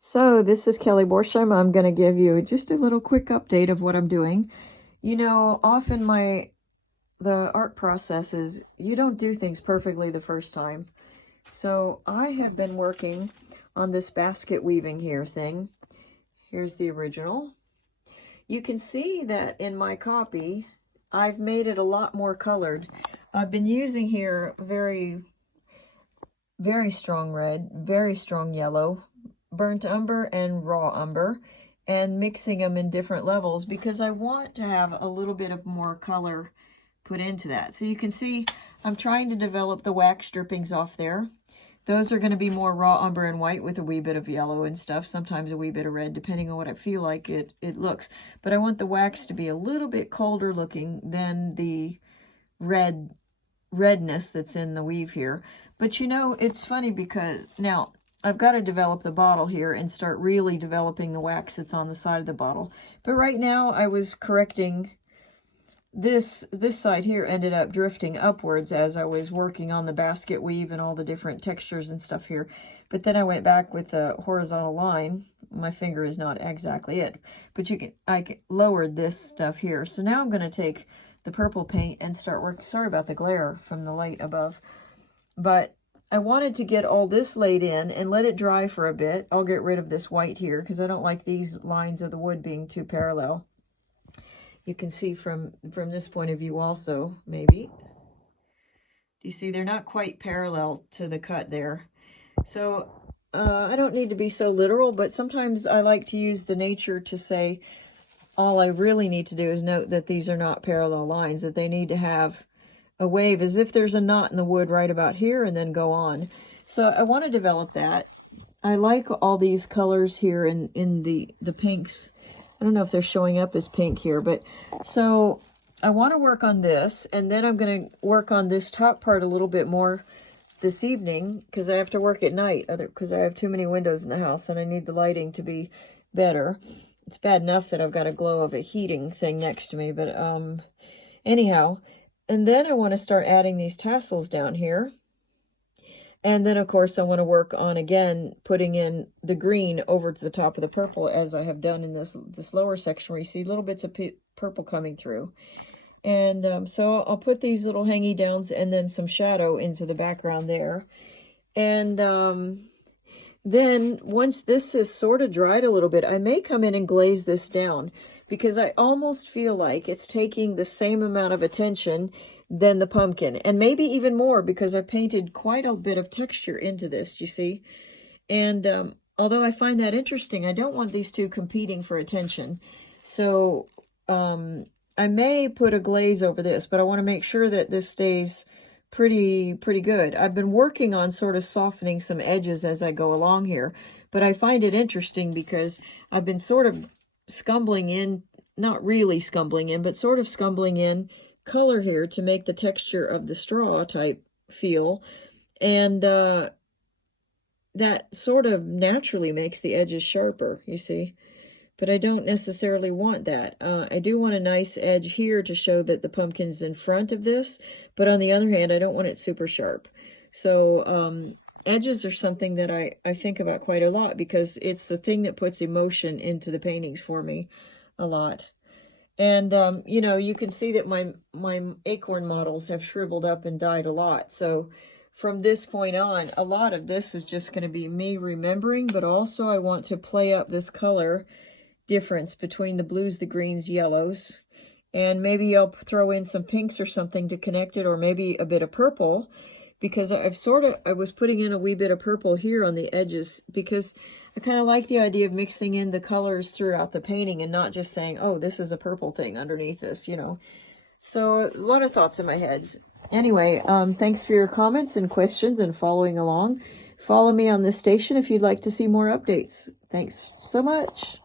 So this is Kelly Borsheim. I'm going to give you just a little quick update of what I'm doing. You know, often the art process is you don't do things perfectly the first time. So I have been working on this basket weaving here thing. Here's the original. You can see that in my copy, I've made it a lot more colored. I've been using here very strong red, very strong yellow, burnt umber and raw umber, and mixing them in different levels because I want to have a little bit of more color put into that. So you can see I'm trying to develop the wax drippings off there. Those are going to be more raw umber and white with a wee bit of yellow and stuff, sometimes a wee bit of red, depending on what I feel like it looks. But I want the wax to be a little bit colder looking than the redness that's in the weave here. But you know, it's funny because now I've got to develop the bottle here and start really developing the wax that's on the side of the bottle. But right now I was correcting this side here ended up drifting upwards as I was working on the basket weave and all the different textures and stuff here. But then I went back with a horizontal line. My finger is not exactly it, but I lowered this stuff here. So now I'm going to take the purple paint and start working. Sorry about the glare from the light above, but I wanted to get all this laid in and let it dry for a bit. I'll get rid of this white here because I don't like these lines of the wood being too parallel. You can see from this point of view also, maybe. Do you see they're not quite parallel to the cut there? So I don't need to be so literal, but sometimes I like to use the nature to say all I really need to do is note that these are not parallel lines, that they need to have a wave as if there's a knot in the wood right about here and then go on. So I want to develop that. I like all these colors here in the pinks. I don't know if they're showing up as pink here, but so I want to work on this, and then I'm going to work on this top part a little bit more this evening because I have to work at night because I have too many windows in the house and I need the lighting to be better. It's bad enough that I've got a glow of a heating thing next to me, but anyhow, and then I want to start adding these tassels down here. And then, of course, I want to work on, again, putting in the green over to the top of the purple, as I have done in this lower section where you see little bits of purple coming through. And so I'll put these little hangy downs and then some shadow into the background there. And then once this is sort of dried a little bit, I may come in and glaze this down because I almost feel like it's taking the same amount of attention than the pumpkin, and maybe even more because I painted quite a bit of texture into this, you see. And although I find that interesting, I don't want these two competing for attention. So I may put a glaze over this, but I want to make sure that this stays pretty good. I've been working on sort of softening some edges as I go along here, but I find it interesting because I've been sort of scumbling in, not really scumbling in, but sort of scumbling in color here to make the texture of the straw type feel, and that sort of naturally makes the edges sharper, you see. But I don't necessarily want that. I do want a nice edge here to show that the pumpkin's in front of this, but on the other hand, I don't want it super sharp. So edges are something that I think about quite a lot because it's the thing that puts emotion into the paintings for me a lot. And, you know, you can see that my acorn models have shriveled up and died a lot. So from this point on, a lot of this is just going to be me remembering, but also I want to play up this color difference between the blues, the greens, yellows, and maybe I'll throw in some pinks or something to connect it, or maybe a bit of purple, because I was putting in a wee bit of purple here on the edges because I kind of like the idea of mixing in the colors throughout the painting and not just saying, oh, this is a purple thing underneath this, you know. So a lot of thoughts in my head. Anyway, thanks for your comments and questions and following along. Follow me on this station if you'd like to see more updates. Thanks so much.